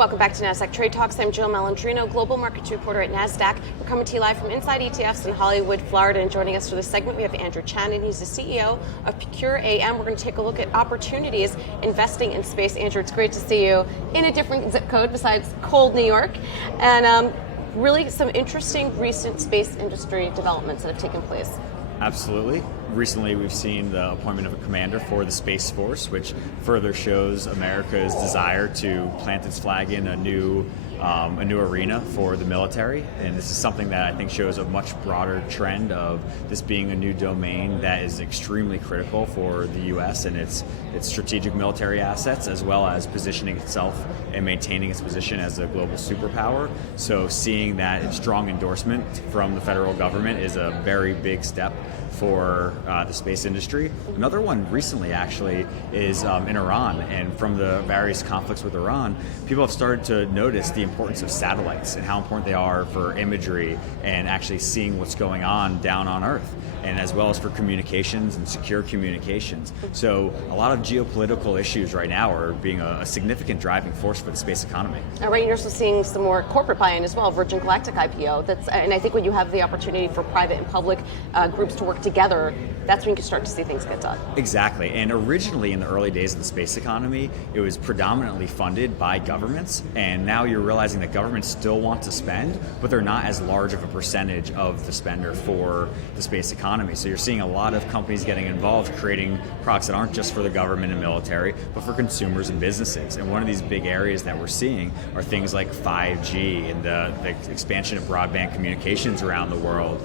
Welcome back to Nasdaq Trade Talks. I'm Jill Malandrino, Global Markets Reporter at Nasdaq. We're coming to you live from Inside ETFs in Hollywood, Florida. And joining us for this segment, we have Andrew Chanin. He's the CEO of ProcureAM. We're going to take a look at opportunities investing in space. Andrew, it's great to see you in a different zip code besides cold New York. And really some interesting recent space industry developments that have taken place. Absolutely. Recently, we've seen the appointment of a commander for the Space Force, which further shows America's desire to plant its flag in a new arena for the military. And this is something that I think shows a much broader trend of this being a new domain that is extremely critical for the U.S. and its strategic military assets, as well as positioning itself and maintaining its position as a global superpower. So seeing that strong endorsement from the federal government is a very big step for the space industry. Another one recently actually is in Iran, and from the various conflicts with Iran, people have started to notice the importance of satellites and how important they are for imagery and actually seeing what's going on down on Earth, and as well as for communications and secure communications. So a lot of geopolitical issues right now are being a significant driving force for the space economy. All right, you're also seeing some more corporate buy-in as well, Virgin Galactic IPO. And I think when you have the opportunity for private and public groups to work together, that's when you can start to see things get done. Exactly. And originally in the early days of the space economy, it was predominantly funded by governments. And now you're realizing that governments still want to spend, but they're not as large of a percentage of the spender for the space economy. So you're seeing a lot of companies getting involved, creating products that aren't just for the government and military, but for consumers and businesses. And one of these big areas that we're seeing are things like 5G and the expansion of broadband communications around the world,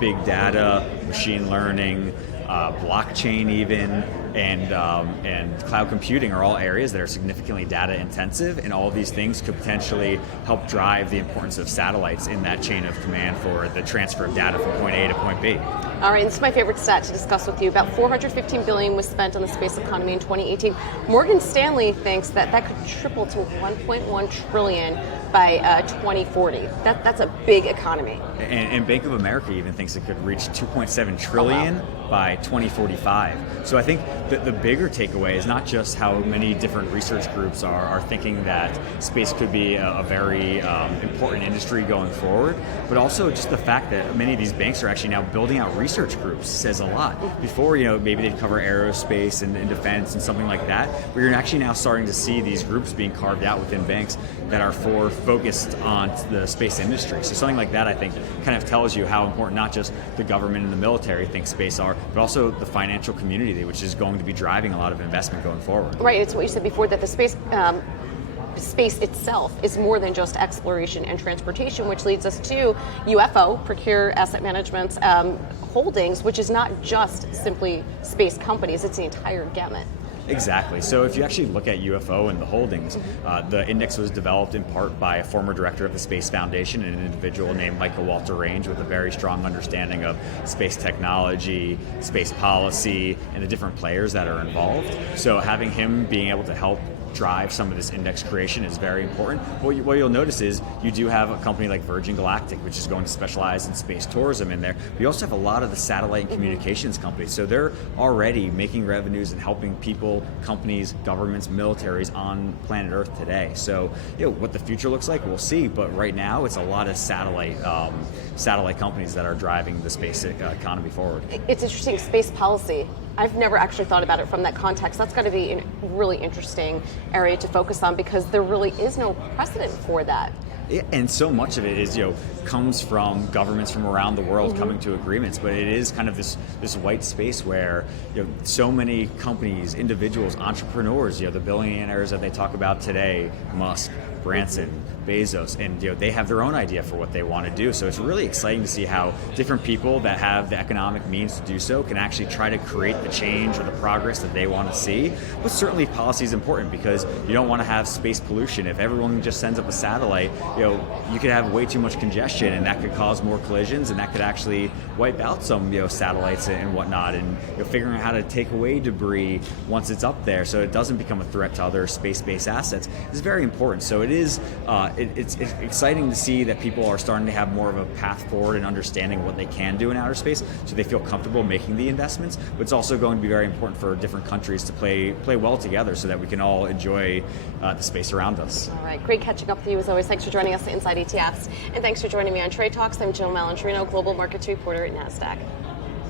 big data, machine learning, blockchain even, and cloud computing are all areas that are significantly data intensive, and all of these things could potentially help drive the importance of satellites in that chain of command for the transfer of data from point A to point B. All right, this is my favorite stat to discuss with you. About $415 billion was spent on the space economy in 2018. Morgan Stanley thinks that could triple to $1.1 trillion by 2040. That's a big economy. And Bank of America even thinks it could reach $2.7 trillion by 2045. So I think that the bigger takeaway is not just how many different research groups are thinking that space could be a very important industry going forward, but also just the fact that many of these banks are actually now building out research groups says a lot. Before, maybe they'd cover aerospace and defense and something like that, but you're actually now starting to see these groups being carved out within banks that are focused on the space industry. So something like that, I think, kind of tells you how important not just the government and the military think space are, but also the financial community, which is going to be driving a lot of investment going forward. Right, it's what you said before, that the space itself is more than just exploration and transportation, which leads us to UFO, Procure Asset Management's holdings, which is not just simply space companies, it's the entire gamut. Exactly. So if you actually look at UFO and the holdings, the index was developed in part by a former director of the Space Foundation, an individual named Michael Walter Range with a very strong understanding of space technology, space policy, and the different players that are involved. So having him being able to help drive some of this index creation is very important. What you'll notice is you do have a company like Virgin Galactic, which is going to specialize in space tourism in there. But you also have a lot of the satellite and communications companies. So they're already making revenues and helping people, companies, governments, militaries on planet Earth today. So what the future looks like, we'll see. But right now, it's a lot of satellite companies that are driving the space economy forward. It's interesting, space policy. I've never actually thought about it from that context. That's got to be a really interesting area to focus on, because there really is no precedent for that. Yeah, and so much of it is, comes from governments from around the world coming to agreements, but it is kind of this white space where, so many companies, individuals, entrepreneurs, the billionaires that they talk about today, Musk, Branson, Bezos, and they have their own idea for what they want to do. So it's really exciting to see how different people that have the economic means to do so can actually try to create the change or the progress that they want to see. But certainly policy is important, because you don't want to have space pollution. If everyone just sends up a satellite, you could have way too much congestion, and that could cause more collisions, and that could actually wipe out some satellites and whatnot. And figuring out how to take away debris once it's up there, so it doesn't become a threat to other space-based assets, is very important. So it is it's exciting to see that people are starting to have more of a path forward and understanding what they can do in outer space, so they feel comfortable making the investments. But it's also going to be very important for different countries to play well together, so that we can all enjoy the space around us. All right, great catching up with you as always. Thanks for joining us at Inside ETFs, and thanks for joining me on Trade Talks. I'm Jill Malandrino, Global Markets Reporter at Nasdaq.